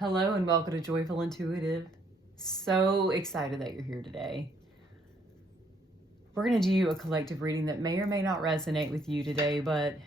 Hello and welcome to Joyful Intuitive. So excited that you're here today. We're going to do a collective reading that may or may not resonate with you today, but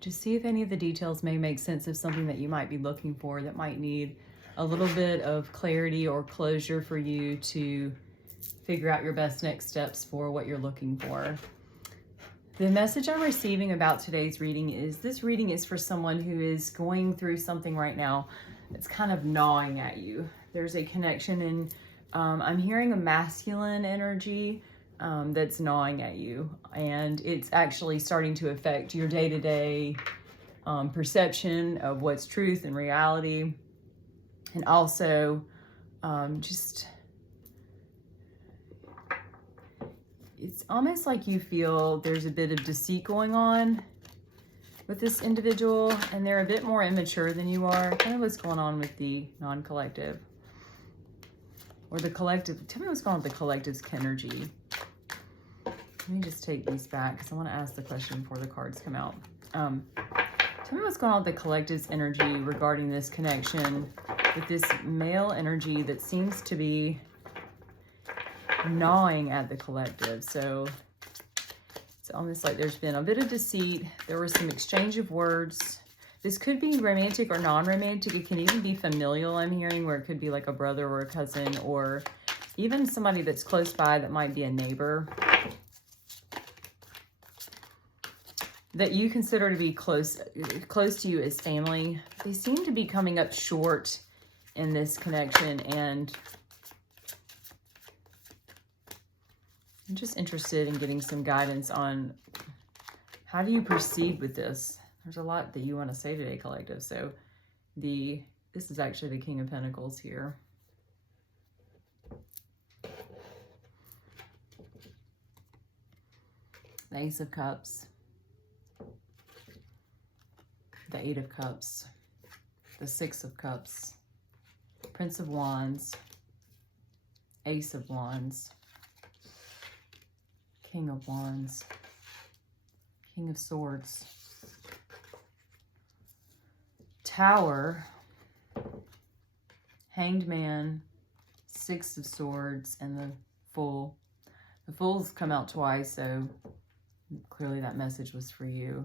just see if any of the details may make sense of something that you might be looking for that might need a little bit of clarity or closure for you to figure out your best next steps for what you're looking for. The message I'm receiving about today's reading is this reading is for someone who is going through something right now that's kind of gnawing at you. There's a connection and I'm hearing a masculine energy that's gnawing at you, and it's actually starting to affect your day-to-day perception of what's truth and reality, and also just it's almost like you feel there's a bit of deceit going on with this individual, and they're a bit more immature than you are. Kind of what's going on with the non-collective or the collective. Tell me what's going on with the collective's energy. Let me just take these back because I want to ask the question before the cards come out. Tell me what's going on with the collective's energy regarding this connection with this male energy that seems to be gnawing at the collective. So it's almost like there's been a bit of deceit. There was some exchange of words. This could be romantic or non-romantic. It can even be familial, I'm hearing, where it could be like a brother or a cousin, or even somebody that's close by that might be a neighbor that you consider to be close to you as family. They seem to be coming up short in this connection, and I'm just interested in getting some guidance on how do you proceed with this. There's a lot that you want to say today, collective. So this is actually the King of Pentacles here. The Ace of Cups. The Eight of Cups. The Six of Cups. Prince of Wands. Ace of Wands. King of Wands, King of Swords, Tower, Hanged Man, Six of Swords, and the Fool. The Fool's come out twice, so clearly that message was for you.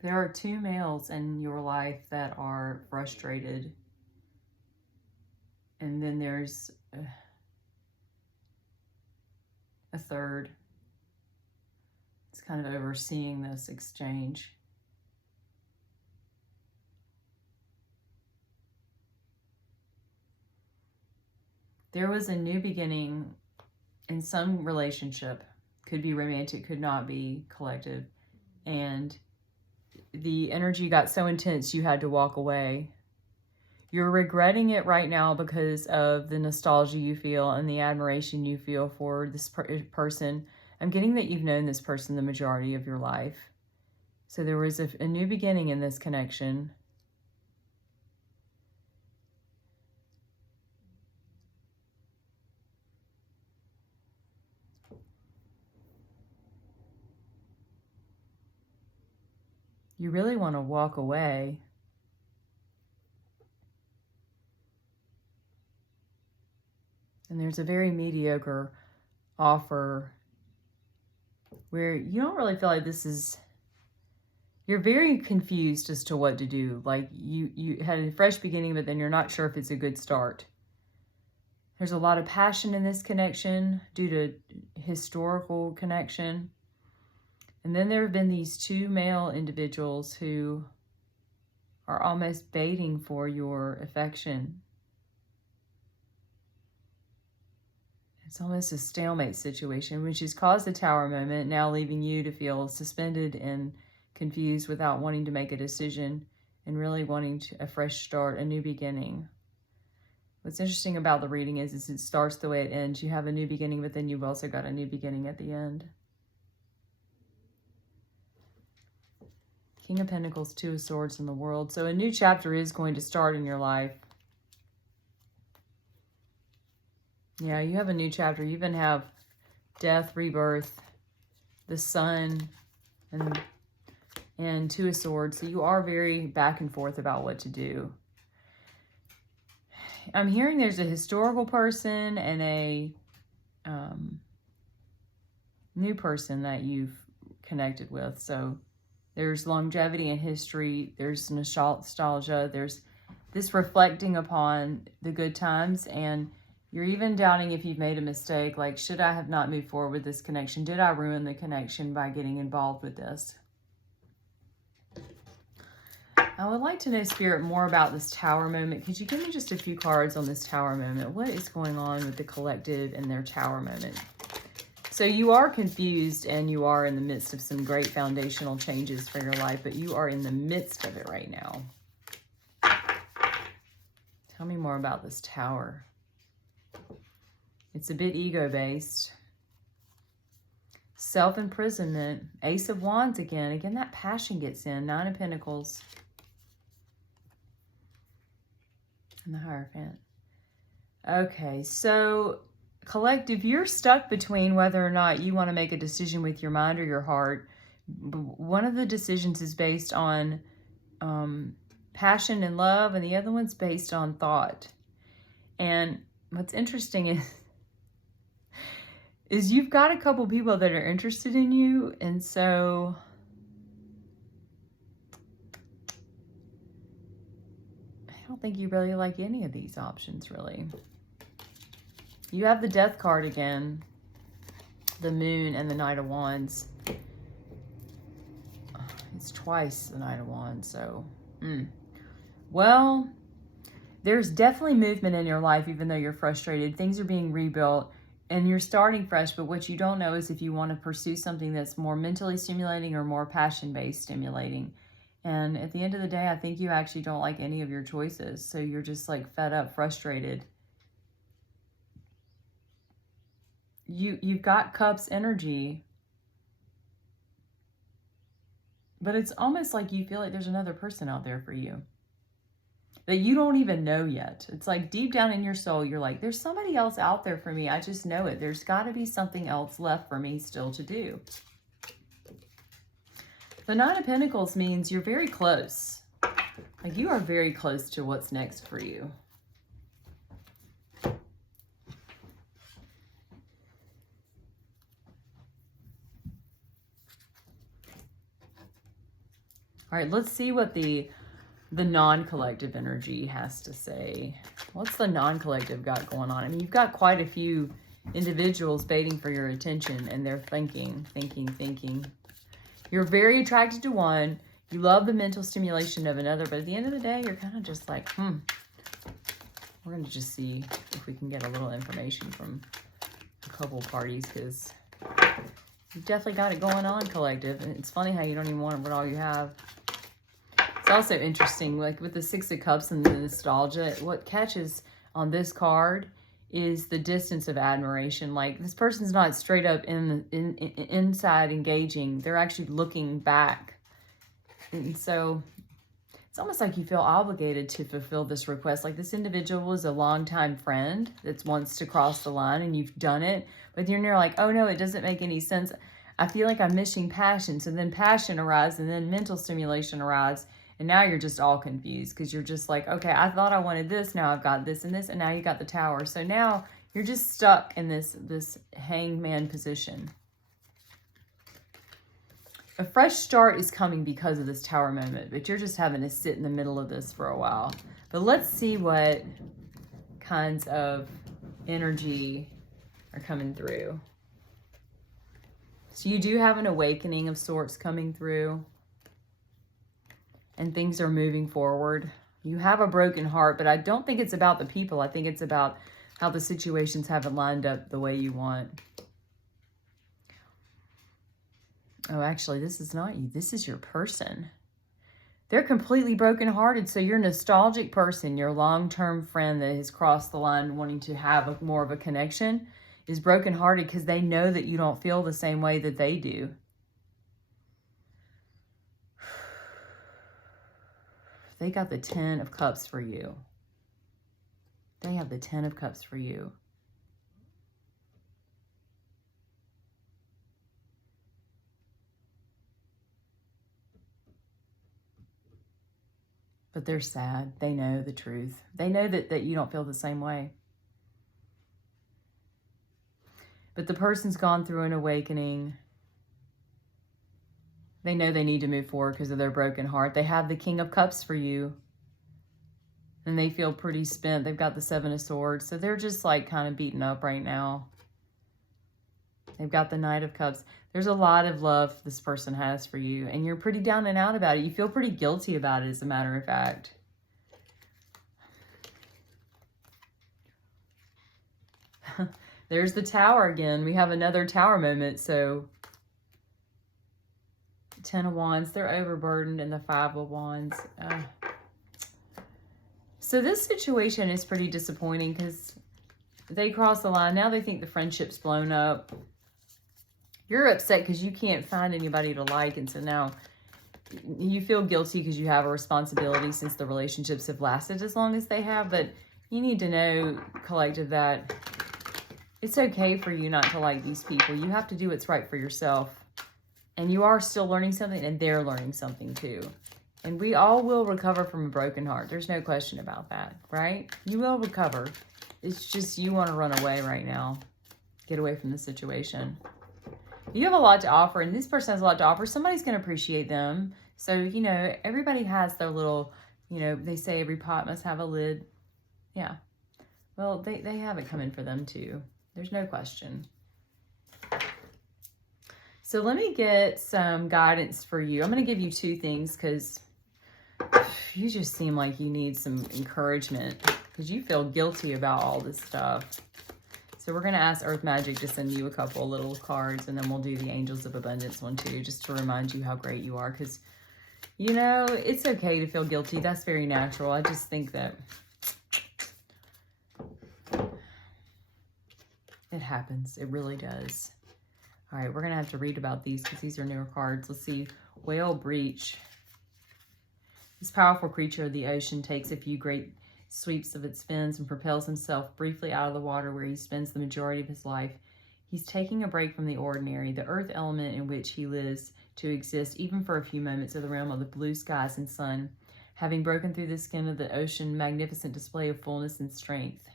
There are two males in your life that are frustrated. And then there's a third. It's kind of overseeing this exchange. There was a new beginning in some relationship. Could be romantic, could not be, collective. And the energy got so intense you had to walk away. You're regretting it right now because of the nostalgia you feel and the admiration you feel for this person. I'm getting that you've known this person the majority of your life. So there was a new beginning in this connection. You really want to walk away. And there's a very mediocre offer where you don't really feel like this is, you're very confused as to what to do. Like you had a fresh beginning, but then you're not sure if it's a good start. There's a lot of passion in this connection due to historical connection. And then there have been these two male individuals who are almost baiting for your affection. It's almost a stalemate situation, which has caused the Tower moment, now leaving you to feel suspended and confused without wanting to make a decision and really wanting a fresh start, a new beginning. What's interesting about the reading is it starts the way it ends. You have a new beginning, but then you've also got a new beginning at the end. King of Pentacles, Two of Swords in the World. So a new chapter is going to start in your life. Yeah, you have a new chapter. You even have death, rebirth, the sun, and Two of Swords. So you are very back and forth about what to do. I'm hearing there's a historical person and a new person that you've connected with. So there's longevity and history. There's nostalgia. There's this reflecting upon the good times, and you're even doubting if you've made a mistake. Like, should I have not moved forward with this connection? Did I ruin the connection by getting involved with this? I would like to know, Spirit, more about this Tower moment. Could you give me just a few cards on this Tower moment? What is going on with the collective and their Tower moment? So you are confused and you are in the midst of some great foundational changes for your life, but you are in the midst of it right now. Tell me more about this Tower. It's a bit ego-based. Self-imprisonment. Ace of Wands again. Again, that passion gets in. Nine of Pentacles. And the Hierophant. Okay, so collective, you're stuck between whether or not you want to make a decision with your mind or your heart. One of the decisions is based on passion and love, and the other one's based on thought. And what's interesting is you've got a couple people that are interested in you, and so I don't think you really like any of these options, really. You have the Death card again, the Moon, and the Knight of Wands. It's twice the Knight of Wands, so... Well, there's definitely movement in your life, even though you're frustrated. Things are being rebuilt, and you're starting fresh, but what you don't know is if you want to pursue something that's more mentally stimulating or more passion-based stimulating. And at the end of the day, I think you actually don't like any of your choices, so you're just like fed up, frustrated. You've got Cups energy, but it's almost like you feel like there's another person out there for you that you don't even know yet. It's like deep down in your soul, you're like, there's somebody else out there for me. I just know it. There's got to be something else left for me still to do. The Nine of Pentacles means you're very close. Like, you are very close to what's next for you. All right, let's see what the non-collective energy has to say. What's the non-collective got going on? I mean, you've got quite a few individuals waiting for your attention, and they're thinking. You're very attracted to one. You love the mental stimulation of another, but at the end of the day, you're kind of just like, we're going to just see if we can get a little information from a couple parties, because you've definitely got it going on, collective. And it's funny how you don't even want what all you have. It's also interesting, like with the Six of Cups and the nostalgia, what catches on this card is the distance of admiration. Like, this person's not straight up inside engaging. They're actually looking back. And so it's almost like you feel obligated to fulfill this request. Like, this individual is a longtime friend that wants to cross the line, and you've done it. But you're like, oh no, it doesn't make any sense. I feel like I'm missing passion. So then passion arrives, and then mental stimulation arrives. And now you're just all confused, because you're just like, okay, I thought I wanted this. Now I've got this and this, and now you got the Tower. So now you're just stuck in this hangman position. A fresh start is coming because of this Tower moment, but you're just having to sit in the middle of this for a while. But let's see what kinds of energy are coming through. So you do have an awakening of sorts coming through, and things are moving forward. You have a broken heart, but I don't think it's about the people. I think it's about how the situations haven't lined up the way you want. Oh, actually, this is not you. This is your person. They're completely brokenhearted. So your nostalgic person, your long-term friend that has crossed the line wanting to have more of a connection, is brokenhearted because they know that you don't feel the same way that they do. They got the 10 of Cups for you. They have the 10 of Cups for you. but they're sad. They know the truth. They know that you don't feel the same way. But the person's gone through an awakening. They know they need to move forward because of their broken heart. They have the King of Cups for you. And they feel pretty spent. They've got the Seven of Swords. So they're just like kind of beaten up right now. They've got the Knight of Cups. There's a lot of love this person has for you. And you're pretty down and out about it. You feel pretty guilty about it, as a matter of fact. There's the Tower again. We have another Tower moment. So, Ten of Wands. They're overburdened. And the Five of Wands. So this situation is pretty disappointing because they cross the line. Now they think the friendship's blown up. You're upset because you can't find anybody to like. And so now you feel guilty because you have a responsibility since the relationships have lasted as long as they have. But you need to know, collective, that it's okay for you not to like these people. You have to do what's right for yourself. And you are still learning something, and they're learning something too. And we all will recover from a broken heart. There's no question about that, right? You will recover. It's just you want to run away right now. Get away from the situation. You have a lot to offer, and this person has a lot to offer. Somebody's going to appreciate them. So, you know, everybody has their little, you know, they say every pot must have a lid. Yeah. Well, they have it coming for them too. There's no question. So let me get some guidance for you. I'm going to give you two things because you just seem like you need some encouragement because you feel guilty about all this stuff. So we're going to ask Earth Magic to send you a couple little cards, and then we'll do the Angels of Abundance one too, just to remind you how great you are. Because, you know, it's okay to feel guilty. That's very natural. I just think that it happens. It really does. All right, we're going to have to read about these because these are newer cards. Let's see. Whale Breach. This powerful creature of the ocean takes a few great sweeps of its fins and propels himself briefly out of the water where he spends the majority of his life. He's taking a break from the ordinary, the earth element in which he lives, to exist even for a few moments in the realm of the blue skies and sun. Having broken through the skin of the ocean, magnificent display of fullness and strength.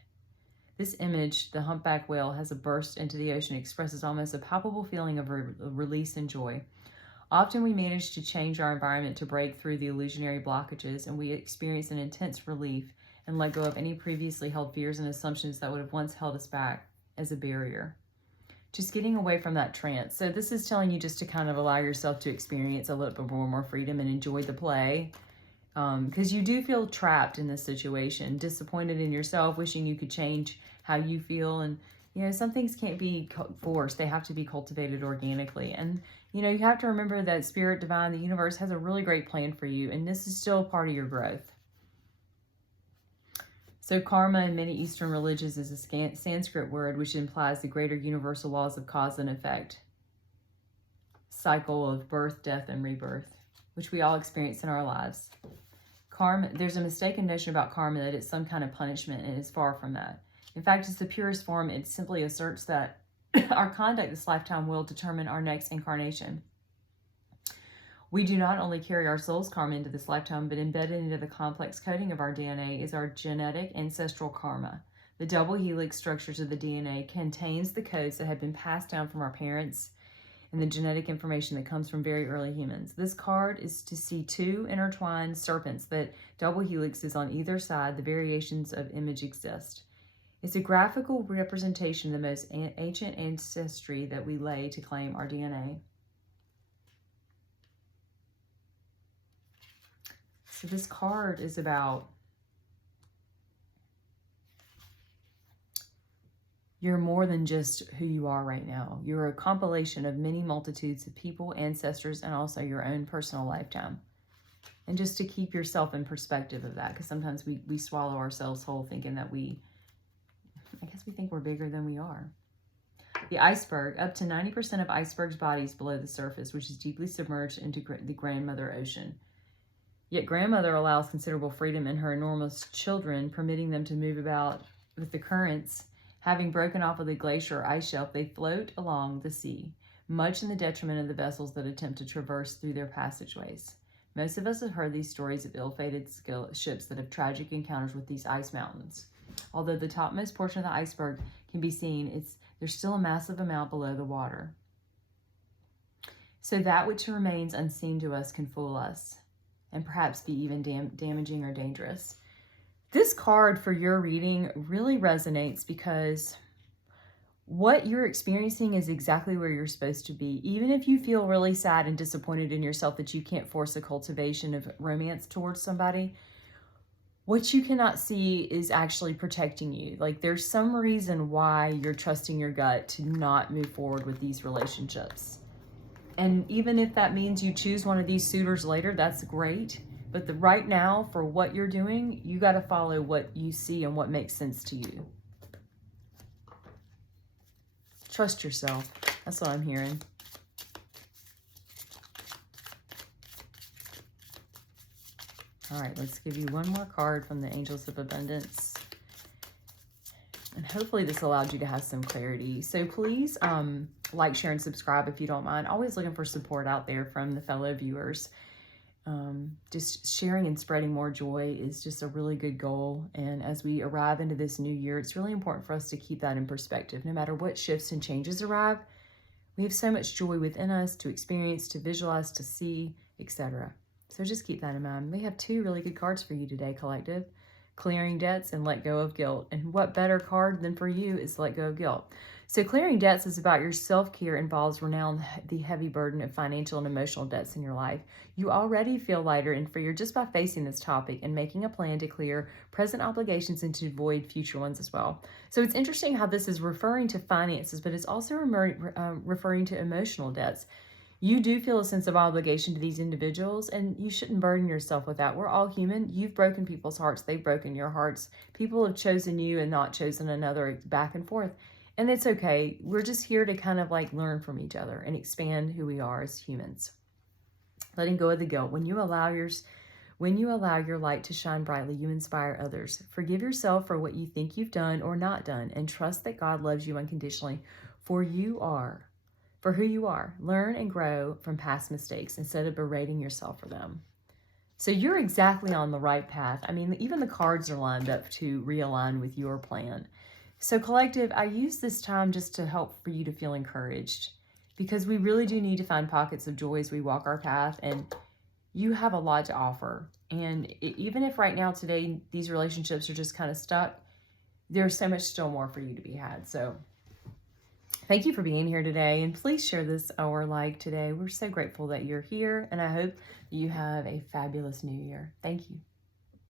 This image, the humpback whale, has a burst into the ocean, expresses almost a palpable feeling of release and joy. Often we manage to change our environment to break through the illusionary blockages, and we experience an intense relief and let go of any previously held fears and assumptions that would have once held us back as a barrier. Just getting away from that trance. So this is telling you just to kind of allow yourself to experience a little bit more freedom and enjoy the play. Because you do feel trapped in this situation, disappointed in yourself, wishing you could change how you feel. And, you know, some things can't be forced. They have to be cultivated organically. And, you know, you have to remember that Spirit Divine, the universe, has a really great plan for you. And this is still part of your growth. So karma in many Eastern religions is a Sanskrit word which implies the greater universal laws of cause and effect. Cycle of birth, death, and rebirth, which we all experience in our lives. Karma, there's a mistaken notion about karma that it's some kind of punishment, and it's far from that. In fact, it's the purest form. It simply asserts that our conduct this lifetime will determine our next incarnation. We do not only carry our soul's karma into this lifetime, but embedded into the complex coding of our DNA is our genetic ancestral karma. The double helix structures of the DNA contains the codes that have been passed down from our parents and the genetic information that comes from very early humans. This card is to see two intertwined serpents that double helixes on either side. The variations of image exist. It's a graphical representation of the most ancient ancestry that we lay to claim our DNA. So this card is about you're more than just who you are right now. You're a compilation of many multitudes of people, ancestors, and also your own personal lifetime. And just to keep yourself in perspective of that, because sometimes we swallow ourselves whole thinking that I guess we think we're bigger than we are. The iceberg, up to 90% of icebergs' bodies below the surface, which is deeply submerged into the grandmother ocean. Yet grandmother allows considerable freedom in her enormous children, permitting them to move about with the currents. Having broken off of the glacier or ice shelf, they float along the sea, much in the detriment of the vessels that attempt to traverse through their passageways. Most of us have heard these stories of ill-fated ships that have tragic encounters with these ice mountains. Although the topmost portion of the iceberg can be seen, there's still a massive amount below the water. So that which remains unseen to us can fool us and perhaps be even damaging or dangerous. This card for your reading really resonates because what you're experiencing is exactly where you're supposed to be. Even if you feel really sad and disappointed in yourself that you can't force a cultivation of romance towards somebody, what you cannot see is actually protecting you. Like, there's some reason why you're trusting your gut to not move forward with these relationships. And even if that means you choose one of these suitors later, that's great. But right now, for what you're doing, you got to follow what you see and what makes sense to you. Trust yourself. That's what I'm hearing. All right, let's give you one more card from the Angels of Abundance. And hopefully this allowed you to have some clarity. So please like, share, and subscribe if you don't mind. Always looking for support out there from the fellow viewers. Just sharing and spreading more joy is just a really good goal. And as we arrive into this new year, it's really important for us to keep that in perspective. No matter what shifts and changes arrive, we have so much joy within us to experience, to visualize, to see, etc. So just keep that in mind. We have two really good cards for you today, Collective. Clearing Debts and Let Go of Guilt. And what better card than for you is Let Go of Guilt. So Clearing Debts is about your self-care, involves renounce the heavy burden of financial and emotional debts in your life. You already feel lighter and freer just by facing this topic and making a plan to clear present obligations and to avoid future ones as well. So it's interesting how this is referring to finances, but it's also referring to emotional debts. You do feel a sense of obligation to these individuals, and you shouldn't burden yourself with that. We're all human. You've broken people's hearts. They've broken your hearts. People have chosen you and not chosen another, back and forth. And it's okay. We're just here to kind of like learn from each other and expand who we are as humans. Letting go of the guilt. When you allow your light to shine brightly, you inspire others. Forgive yourself for what you think you've done or not done, and trust that God loves you unconditionally for who you are. Learn and grow from past mistakes instead of berating yourself for them. So you're exactly on the right path. I mean, even the cards are lined up to realign with your plan. So Collective, I use this time just to help for you to feel encouraged, because we really do need to find pockets of joy as we walk our path, and you have a lot to offer. And even if right now today these relationships are just kind of stuck, there's so much still more for you to be had. So thank you for being here today, and please share this or like today. We're so grateful that you're here, and I hope you have a fabulous new year. Thank you.